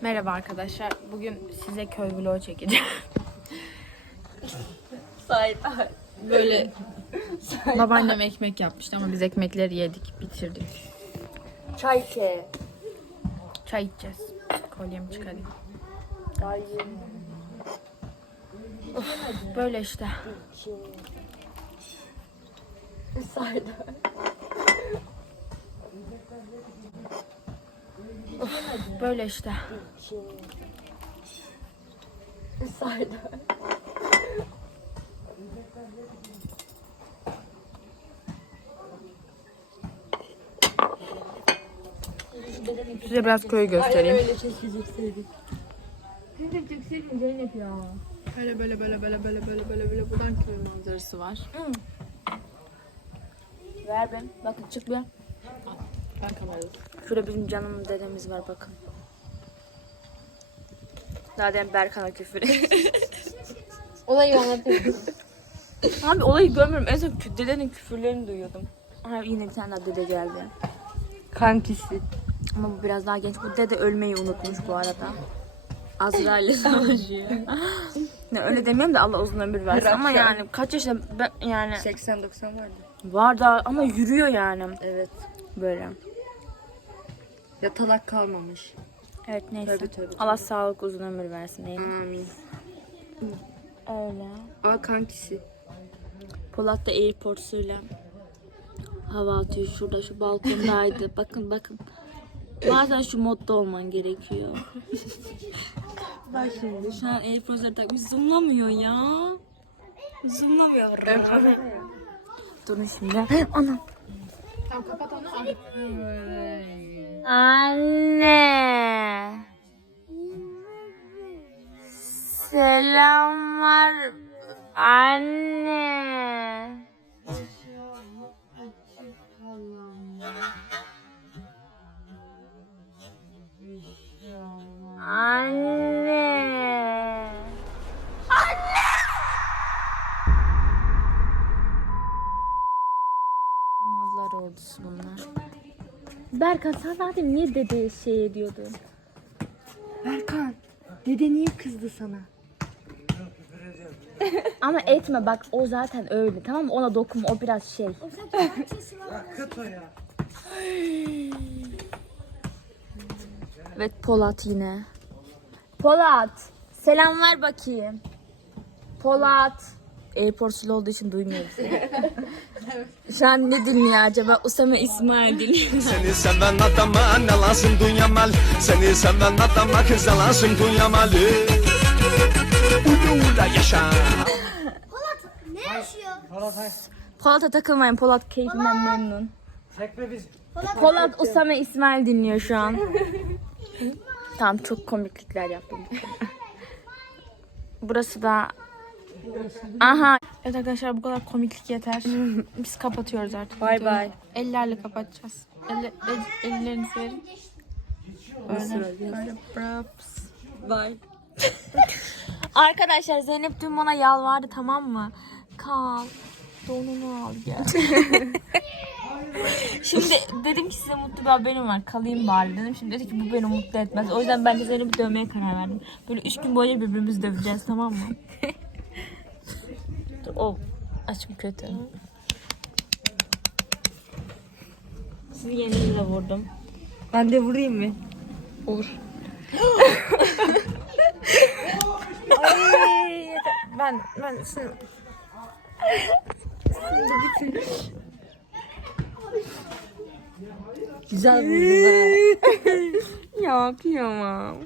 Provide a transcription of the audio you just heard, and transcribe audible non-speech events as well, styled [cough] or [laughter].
Merhaba arkadaşlar. Bugün size köy vlogu çekeceğim. Böyle babaannem ekmek yapmıştı ama biz ekmekleri yedik, bitirdik. Çay ke. Çay içeceğiz. Kolyemi çıkarayım. Of, böyle işte. Sayda. Böyle işte. Sayda. Size biraz köyü göstereyim. Öyle çekeceksin. Böyle böyle böyle böyle böyle böyle böyle böyle buradan köy manzarası var. Ver ben. Bakın çık bir. Ben kamerayı. Şurada bizim canım dedemiz var bakın. Zaten Berkan'a küfür [laughs] Olayı anlatayım. Abi olayı görmüyorum. En son kü- dedenin küfürlerini duyuyordum. Aha yine bir tane daha dede geldi. Kankisi. Ama bu biraz daha genç. Bu dede ölmeyi unutmuş bu arada. Azra ile [laughs] savaşıyor. ne öyle demiyorum da Allah uzun ömür versin ama yani kaç yaşında ben, yani 80-90 vardı. var da ama yürüyor yani Evet. böyle. Yatalak kalmamış. Evet neyse. Tabii, tabii, Allah sağlık uzun ömür versin değil mi? Amin. Öyle. Aa kankisi. Polat da airportsuyla hava atıyor. Şurada şu balkondaydı. [laughs] bakın bakın. Bazen şu modda olman gerekiyor. Bak şimdi. Şu an airpods'ları takmış. Zoomlamıyor ya. Zoomlamıyor. Ben kamera Durun şimdi. Anam. Tamam kapat onu. Anne. Selamlar. Anne. Anne. Mallar ordusu bunlar. Berkan sen zaten niye dede şey ediyordun? Berkan. Dede niye kızdı sana? [laughs] Ama etme bak o zaten öyle tamam mı? Ona dokunma o biraz şey. Evet Polat yine. Polat selam ver bakayım. Polat. Airports'lu olduğu için duymuyoruz. [laughs] Şu an ne dinliyor acaba? Usame İsmail dinliyor. [laughs] Seni seven adama ne lazım dünya mal Seni seven adama kız lazım dünya mal Uyuyla yaşa Polat'a takılmayın. Polat keyfinden memnun. Polat Usame İsmail dinliyor şu an. [laughs] tamam çok komiklikler yaptım. Burası da Aha. Evet arkadaşlar bu kadar komiklik yeter. [laughs] Biz kapatıyoruz artık. Bay bay. Ellerle kapatacağız. Elle, el, ellerinizi verin. Böyle. Böyle. Props. Bye. [laughs] Arkadaşlar Zeynep dün bana yalvardı tamam mı? Kal. Donunu al gel. [laughs] Şimdi dedim ki size mutlu bir haberim var. Kalayım bari dedim. Şimdi dedi ki bu beni mutlu etmez. O yüzden ben de Zeynep'i dövmeye karar verdim. Böyle üç gün boyunca birbirimizi döveceğiz tamam mı? Dur o açım kötü. Sizi yeniliğine vurdum. Ben de vurayım mı? Olur. ben ben şimdi Güzel vurdun ha. [laughs] ya kıyamam.